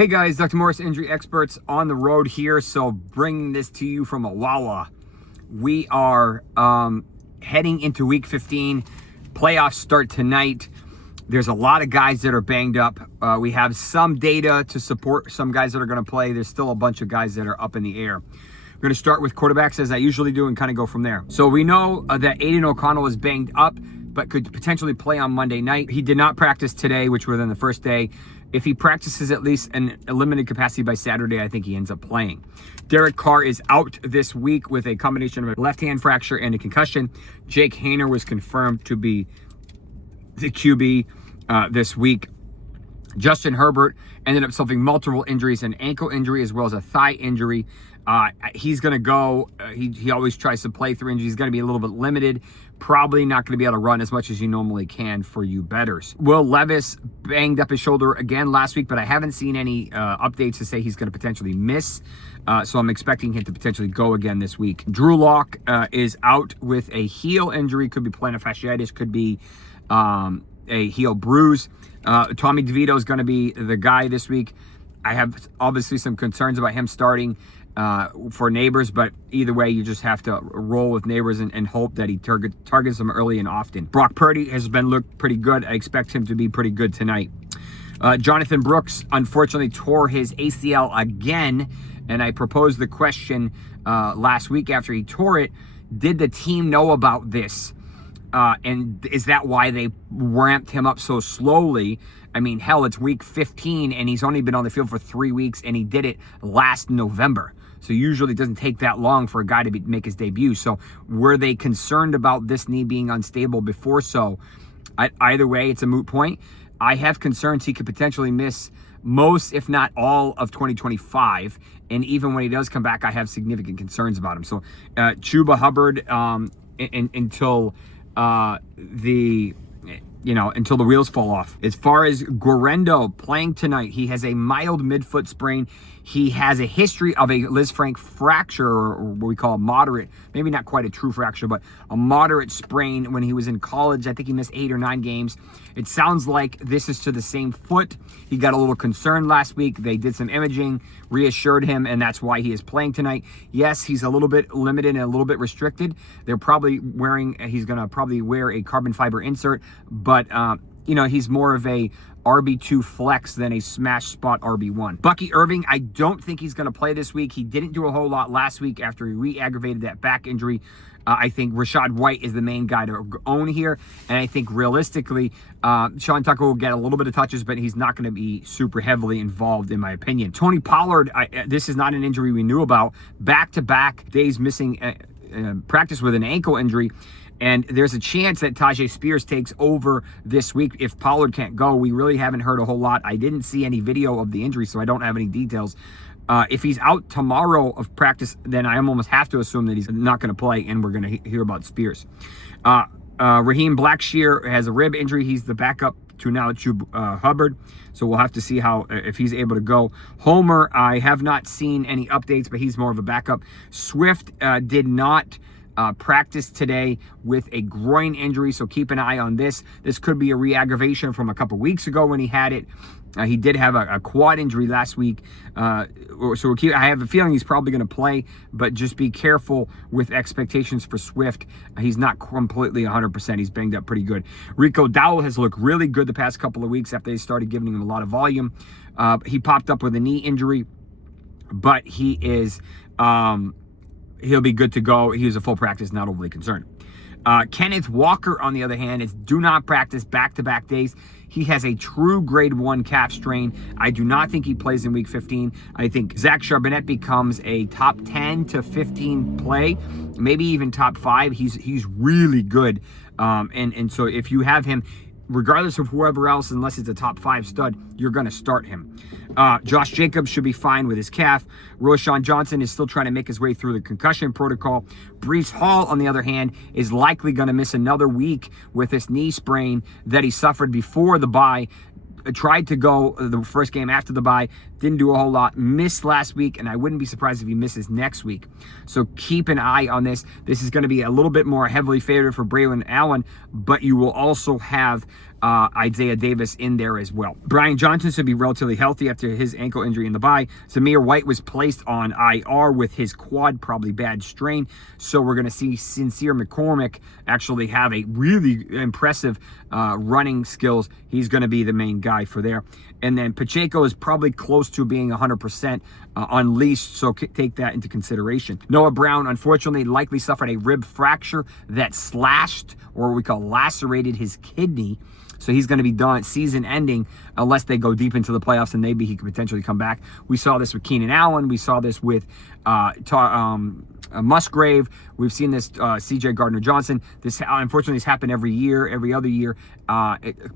Hey guys, Dr. Morse, Injury Experts on the road here. So bringing this to you from Wawa. We are heading into week 15. Playoffs start tonight. There's a lot of guys that are banged up. We have some data to support some guys that are going to play. There's still a bunch of guys that are up in the air. We're going to start with quarterbacks as I usually do and kind of go from there. So we know that Aidan O'Connell is banged up, but could potentially play on Monday night. He did not practice today, which was in the first day. If he practices at least in a limited capacity by Saturday, I think he ends up playing. Derek Carr is out this week with a combination of a left hand fracture and a concussion. Jake Haener was confirmed to be the QB this week. Justin Herbert ended up suffering multiple injuries, an ankle injury as well as a thigh injury. He's going to go. He always tries to play through injuries. He's going to be a little bit limited. Probably not going to be able to run as much as you normally can for you bettors. Will Levis banged up his shoulder again last week, but I haven't seen any updates to say he's going to potentially miss. So I'm expecting him to potentially go again this week. Drew Lock is out with a heel injury. Could be plantar fasciitis. Could be a heel bruise. Tommy DeVito is going to be the guy this week. I have obviously some concerns about him starting for Nabers, but either way, you just have to roll with Nabers and hope that he targets them early and often. Brock Purdy has looked pretty good. I expect him to be pretty good tonight. Jonathan Brooks unfortunately tore his ACL again, and I proposed the question last week after he tore it. Did the team know about this? And is that why they ramped him up so slowly? I mean, hell, it's week 15 and he's only been on the field for 3 weeks, and he did it last November. So usually it doesn't take that long for a guy to make his debut. So were they concerned about this knee being unstable before? So either way, it's a moot point. I have concerns he could potentially miss most, if not all, of 2025. And even when he does come back, I have significant concerns about him. So Chuba Hubbard until the wheels fall off. As far as Guerrendo playing tonight, he has a mild midfoot sprain. He has a history of a Liz Frank fracture, or what we call a moderate, maybe not quite a true fracture, but a moderate sprain when he was in college. I think he missed 8 or 9 games. It sounds like this is to the same foot. He got a little concerned last week. They did some imaging, reassured him, and that's why he is playing tonight. Yes, he's a little bit limited and a little bit restricted. He's going to probably wear a carbon fiber insert, but he's more of a RB2 flex than a smash spot RB1. Bucky Irving, I don't think he's going to play this week. He didn't do a whole lot last week after he re-aggravated that back injury. I think Rashad White is the main guy to own here. And I think realistically, Sean Tucker will get a little bit of touches, but he's not going to be super heavily involved, in my opinion. Tony Pollard, this is not an injury we knew about. Back-to-back days missing practice with an ankle injury. And there's a chance that Tajay Spears takes over this week if Pollard can't go. We really haven't heard a whole lot. I didn't see any video of the injury, so I don't have any details. If he's out tomorrow of practice, then I almost have to assume that he's not going to play, and we're going to hear about Spears. Raheem Blackshear has a rib injury. He's the backup to now Hubbard, so we'll have to see if he's able to go. Homer, I have not seen any updates, but he's more of a backup. Swift did not practice today with a groin injury, so keep an eye on this. This could be a re-aggravation from a couple weeks ago when he had it. He did have a quad injury last week, I have a feeling he's probably going to play, but just be careful with expectations for Swift. He's not completely 100%. He's banged up pretty good. Rico Dowdle has looked really good the past couple of weeks after they started giving him a lot of volume. He popped up with a knee injury, but he is he'll be good to go. He was a full practice, not overly concerned. Kenneth Walker, on the other hand, do not practice back-to-back days. He has a true grade 1 calf strain. I do not think he plays in week 15. I think Zach Charbonnet becomes a top 10 to 15 play, maybe even top 5. He's really good. And so if you have him, regardless of whoever else, unless it's a top 5 stud, you're going to start him. Josh Jacobs should be fine with his calf. Roshan Johnson is still trying to make his way through the concussion protocol. Breece Hall, on the other hand, is likely going to miss another week with this knee sprain that he suffered before the bye. Tried to go the first game after the bye, didn't do a whole lot, missed last week, and I wouldn't be surprised if he misses next week. So keep an eye on this. This is going to be a little bit more heavily favored for Braylon Allen, but you will also have Isaiah Davis in there as well. Brian Johnson should be relatively healthy after his ankle injury in the bye. Zamir White was placed on IR with his quad, probably bad strain. So we're going to see Sincere McCormick actually have a really impressive running skills. He's going to be the main guy for there. And then Pacheco is probably close to being 100% unleashed, so take that into consideration. Noah Brown, unfortunately, likely suffered a rib fracture that slashed, or what we call lacerated, his kidney. So he's going to be done season ending unless they go deep into the playoffs, and maybe he could potentially come back. We saw this with Keenan Allen. We saw this with Musgrave. We've seen this CJ Gardner-Johnson. This unfortunately has happened every year, every other year.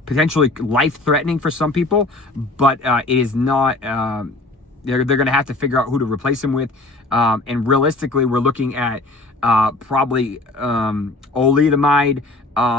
Potentially life-threatening for some people, but it is not. They're going to have to figure out who to replace him with. And realistically, we're looking at probably Olitamide.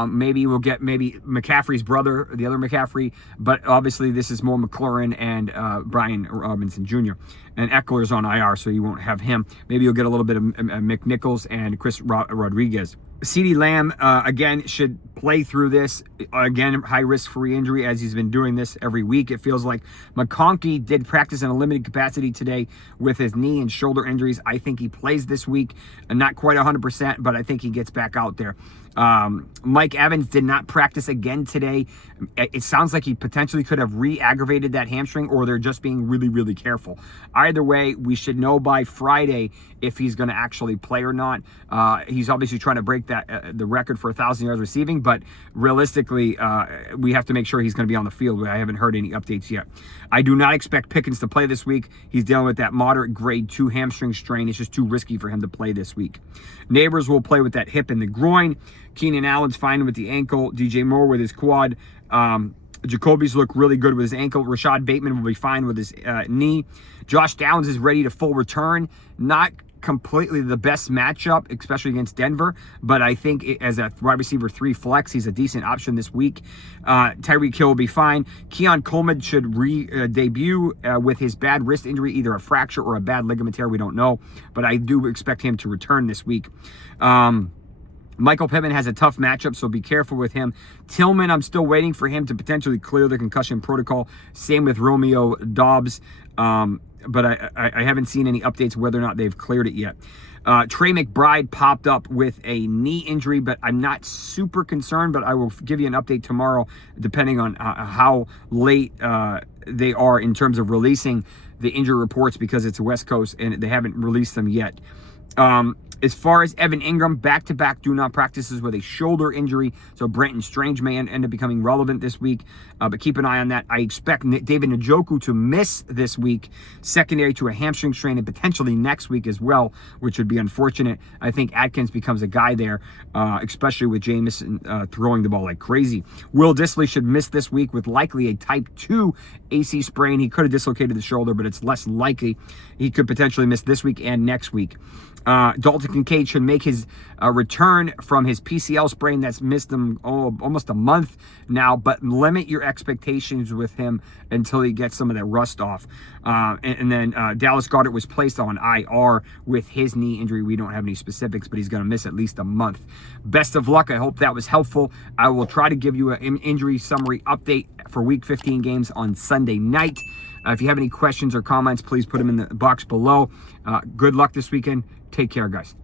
Maybe we'll get McCaffrey's brother, the other McCaffrey, but obviously this is more McLaurin and Brian Robinson Jr. And Eckler's on IR, so you won't have him. Maybe you'll get a little bit of McNichols and Chris Rodriguez. CeeDee Lamb, again, should play through this. Again, high risk for re-injury, as he's been doing this every week, it feels like. McConkey did practice in a limited capacity today with his knee and shoulder injuries. I think he plays this week. Not quite 100%, but I think he gets back out there. Mike Evans did not practice again today. It sounds like he potentially could have re-aggravated that hamstring, or they're just being really, really careful. Either way, we should know by Friday if he's going to actually play or not. He's obviously trying to break that the record for 1,000 yards receiving, but realistically, we have to make sure he's going to be on the field. I haven't heard any updates yet. I do not expect Pickens to play this week. He's dealing with that moderate grade 2 hamstring strain. It's just too risky for him to play this week. Nabers will play with that hip and the groin. Keenan Allen's fine with the ankle. DJ Moore with his quad. Jacoby's look really good with his ankle. Rashad Bateman will be fine with his knee. Josh Downs is ready to full return. Not completely the best matchup, especially against Denver, but I think as a wide receiver 3 flex, he's a decent option this week. Tyreek Hill will be fine. Keon Coleman should debut with his bad wrist injury, either a fracture or a bad ligament tear. We don't know, but I do expect him to return this week. Michael Pittman has a tough matchup, so be careful with him. Tillman, I'm still waiting for him to potentially clear the concussion protocol. Same with Romeo Doubs, but I haven't seen any updates whether or not they've cleared it yet. Trey McBride popped up with a knee injury, but I'm not super concerned, but I will give you an update tomorrow depending on how late they are in terms of releasing the injury reports, because it's West Coast and they haven't released them yet. As far as Evan Engram, back-to-back do-not practices with a shoulder injury, so Brenton Strange may end up becoming relevant this week, but keep an eye on that. I expect David Njoku to miss this week, secondary to a hamstring strain, and potentially next week as well, which would be unfortunate. I think Atkins becomes a guy there, especially with Jameson throwing the ball like crazy. Will Dissly should miss this week with likely a type 2 AC sprain. He could have dislocated the shoulder, but it's less likely. He could potentially miss this week and next week. Dalton Kincaid should make his return from his PCL sprain that's missed him almost a month now, but limit your expectations with him until he gets some of that rust off. And then Dallas Goedert was placed on IR with his knee injury. We don't have any specifics, but he's going to miss at least a month. Best of luck. I hope that was helpful. I will try to give you an injury summary update for Week 15 games on Sunday night. If you have any questions or comments, please put them in the box below. Good luck this weekend. Take care, guys.